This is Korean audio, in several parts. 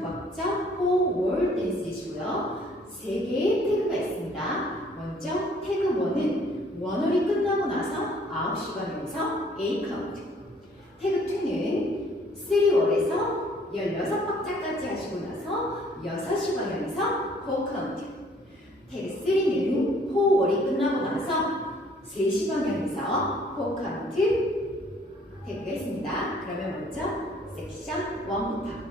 수박자 4월 댄스이시고요. 3개의 태그가 있습니다. 먼저 태그 1은 원월이 끝나고 나서 9시간에서 8카운트 태그 2는 3월에서 16박자까지 하시고 나서 6시간에서 4카운트 태그 3는 4월이 끝나고 나서 3시간에서 4카운트 태그가 있습니다. 그러면 먼저 섹션 1부터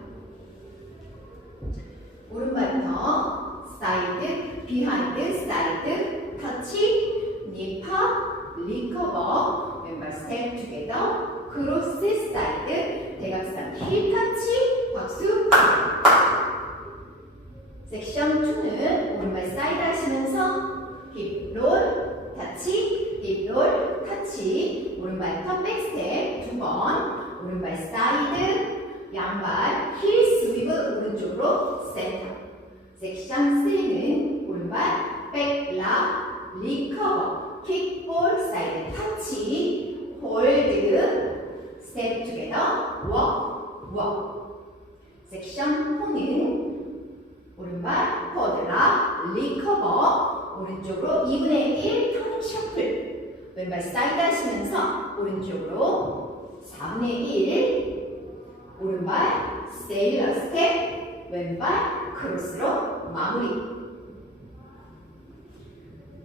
오른발부터 사이드, 비하인드, 사이드, 터치, 니파, 리커버, 왼발 스텝 투게더, 크로스 사이드, 대각선 힐 터치, 박수. 섹션 2는 오른발 사이드 하시면서 힙롤, 터치, 힙롤, 터치, 오른발 턴백 스텝 두 번, 오른발 사이드, 양발 힐 스위브 오른쪽으로 센터. 섹션 3는 오른발 백락 리커버 킥 볼 사이드 터치 홀드 스텝 투게더 워워 섹션 4는 오른발 포드 락 리커버 오른쪽으로 2분의 1 터닝 셔플. 왼발 사이드 하시면서 오른쪽으로 4분의 1 오른발 세일러 스텝. 왼발 크로스로 마무리.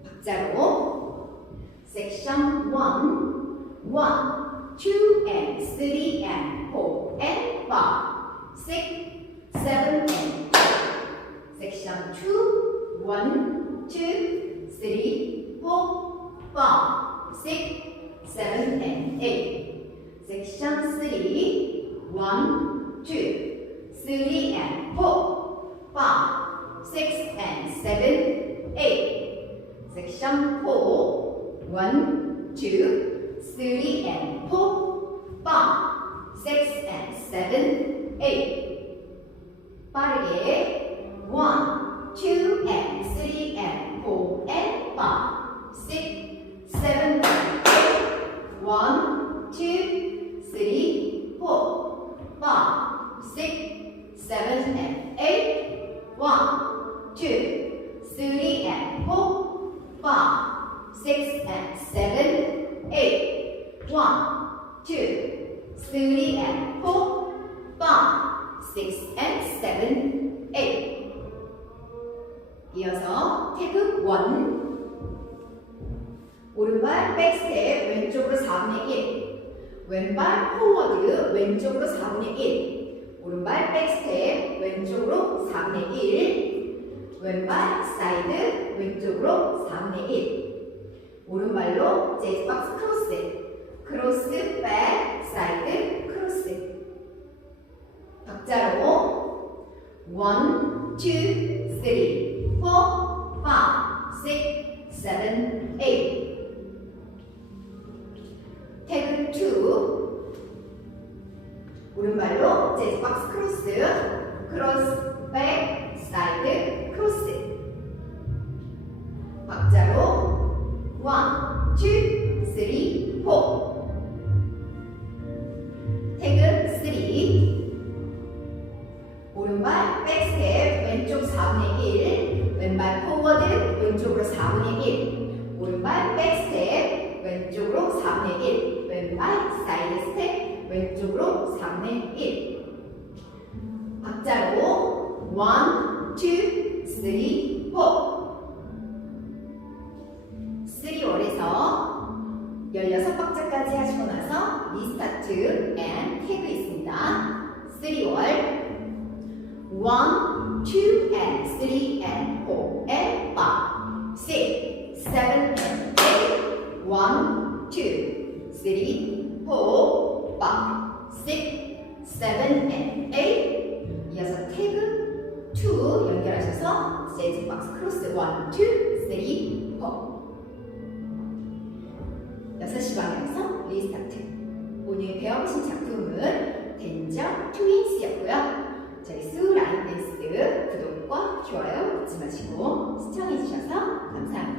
박자로 섹션 1 1, 2 and 3 and 4 and 5 6, 7 and 8 섹션 2 1, 2, 3, 4, 5 6, 7 and 8 섹션 3 1, 2 two, three and four, five, six and seven, eight. 빠르게 one, One, two, three, and four. Five, six, and seven, eight. 이어서 태그 1. 오른발 백스텝 왼쪽으로 4분의 1. 왼발 포워드 왼쪽으로 4분의 1 오른발 백스텝 왼쪽으로 4분의 1 왼발 사이드 왼쪽으로 4분의 1 오른발로 재즈박스 크로스 크로스 백 사이드 크로스. 박자로 1, 2, 3, 4, 5, 6, 7, 8 태그 2 오른발로 재즈 박스 크로스 크로스 백 사이드 크로스. 박자로 1, 2, 1 왼발 포워드 왼쪽으로 4분의 1 오른발 백스텝 왼쪽으로 4분의 1 왼발 사이드 스텝 왼쪽으로 3분의 1 박자로 1, 2, 3, 4 3월에서 16박자까지 하시고 나서 리스타트 앤 태그 있습니다. 3월. 1, 2 and 3 and 4 and 5 6, 7 and 8 1, 2, 3, 4, 5, 6, 7 and 8 이어서 태그 2 연결하셔서 재즈 박스 크로스 1, 2, 3, 4 6시 방향에서 리스타트. 오늘 배워보신 작품은 덴저 트윈스였고요. 저희 수 라인 댄스 구독과 좋아요 잊지 마시고 시청해주셔서 감사합니다.